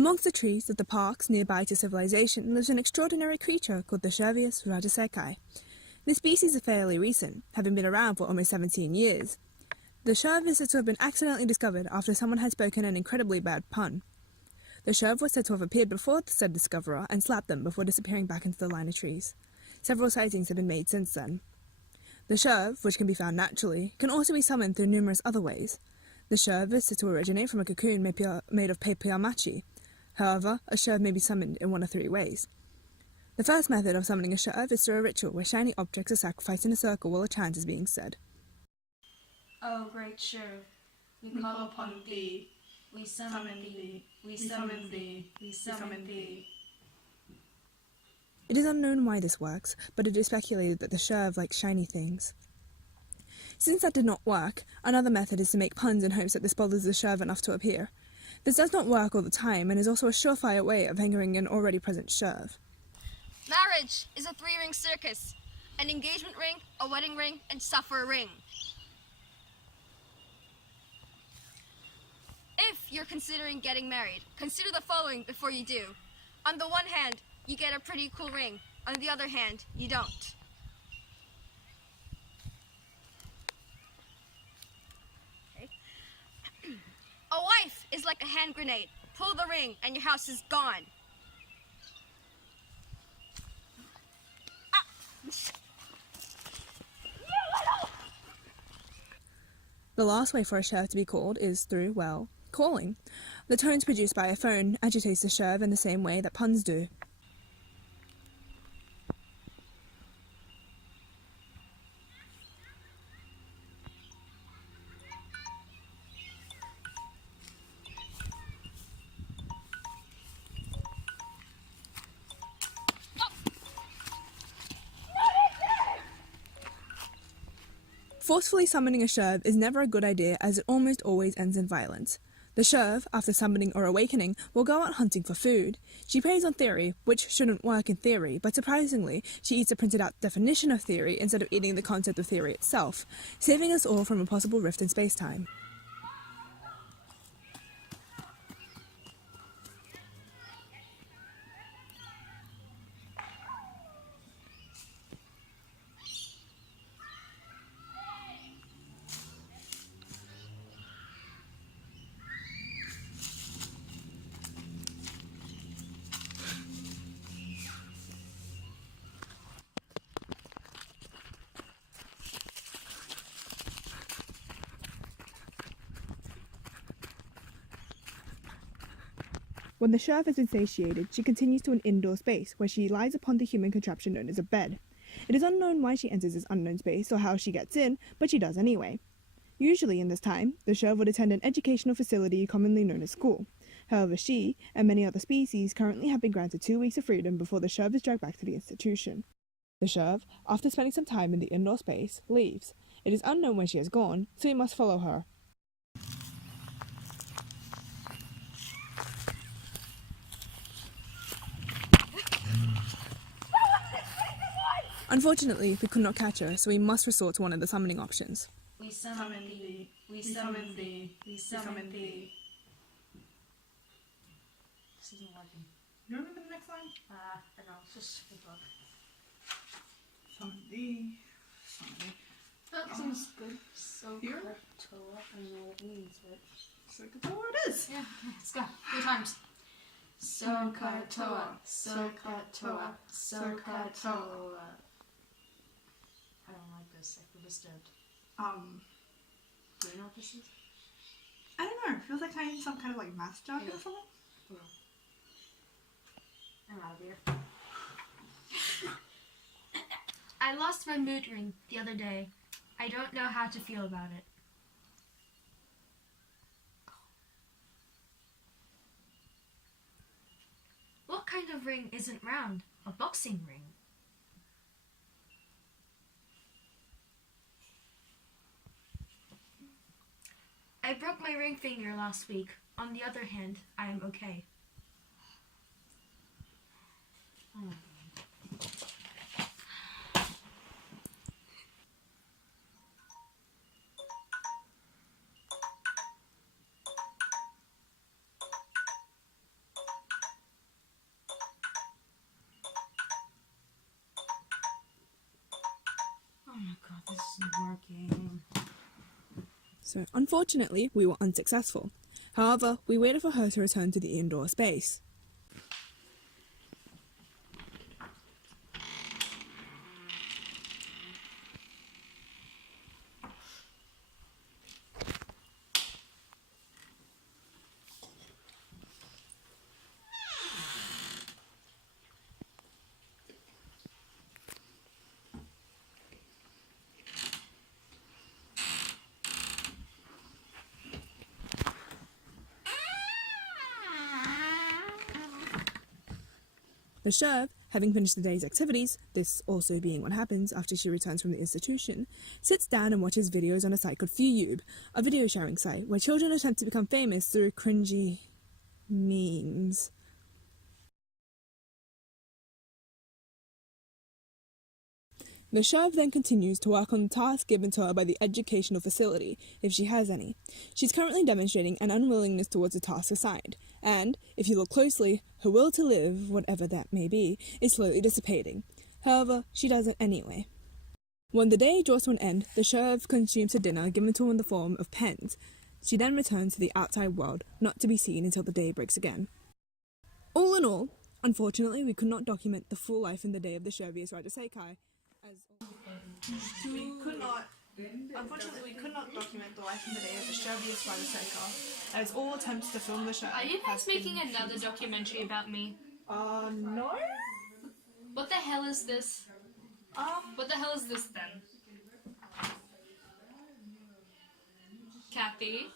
Amongst the trees of the parks nearby to civilization lives an extraordinary creature called the Shervius rajasekai. This species is fairly recent, having been around for almost 17 years. The Sherv is said to have been accidentally discovered after someone had spoken an incredibly bad pun. The Sherv was said to have appeared before the said discoverer and slapped them before disappearing back into the line of trees. Several sightings have been made since then. The Sherv, which can be found naturally, can also be summoned through numerous other ways. The Sherv is said to originate from a cocoon made of papier mâché. However, a Sherv may be summoned in one of three ways. The first method of summoning a Sherv is through a ritual where shiny objects are sacrificed in a circle while a chant is being said. O great Sherv, we call upon thee, we summon thee, we summon thee, we summon thee. It is unknown why this works, but it is speculated that the Sherv likes shiny things. Since that did not work, another method is to make puns in hopes that this bothers the Sherv enough to appear. This does not work all the time and is also a surefire way of angering an already present Sherv. Marriage is a three-ring circus. An engagement ring, a wedding ring, and suffer ring. If you're considering getting married, consider the following before you do. On the one hand, you get a pretty cool ring. On the other hand, you don't. Okay. A wife is like a hand grenade. Pull the ring and your house is gone. The last way for a Sherv to be called is through, well, calling. The tones produced by a phone agitates the Sherv in the same way that puns do. Forcefully summoning a Sherv is never a good idea as it almost always ends in violence. The Sherv, after summoning or awakening, will go out hunting for food. She preys on theory, which shouldn't work in theory, but surprisingly, she eats a printed out definition of theory instead of eating the concept of theory itself, saving us all from a possible rift in space-time. When the Sherv has been satiated, she continues to an indoor space, where she lies upon the human contraption known as a bed. It is unknown why she enters this unknown space or how she gets in, but she does anyway. Usually in this time, the Sherv would attend an educational facility commonly known as school. However, she, and many other species, currently have been granted 2 weeks of freedom before the Sherv is dragged back to the institution. The Sherv, after spending some time in the indoor space, leaves. It is unknown where she has gone, so we must follow her. Unfortunately, we could not catch her, so we must resort to one of the summoning options. We summon thee, we summon thee, we summon thee. This isn't working. You remember the next line? I know, it's just a book. Summon thee. Summon thee. That sounds good. So Here? Katoa, I don't know what it means, but... So that's what it is. Yeah, okay, let's go. 3 times. Sokatoa, Sokatoa, Sokatoa. I don't like this. I feel disturbed. Do you know what this is? I don't know. It feels like I'm some kind of like math jargon or something. Yeah. I'm out of here. I lost my mood ring the other day. I don't know how to feel about it. What kind of ring isn't round? A boxing ring. I broke my ring finger last week. On the other hand, I am okay. This isn't working. So, unfortunately, we were unsuccessful. However, we waited for her to return to the indoor space. The Sherv, having finished the day's activities, this also being what happens after she returns from the institution, sits down and watches videos on a site called FuYube, a video sharing site where children attempt to become famous through cringy memes. The Sherv then continues to work on the task given to her by the educational facility, if she has any. She's currently demonstrating an unwillingness towards the task assigned, and, if you look closely, her will to live, whatever that may be, is slowly dissipating. However, she does it anyway. When the day draws to an end, the Sherv consumes her dinner given to her in the form of pens. She then returns to the outside world, not to be seen until the day breaks again. All in all, unfortunately, we could not document the full life in the day of the Shervius Rajaseikai. Unfortunately, we could not document the life and the day of the Shervius Rajaseikai, as all attempts to film the show. Are you guys making another documentary about me? No? What the hell is this? What the hell is this then? Kathy?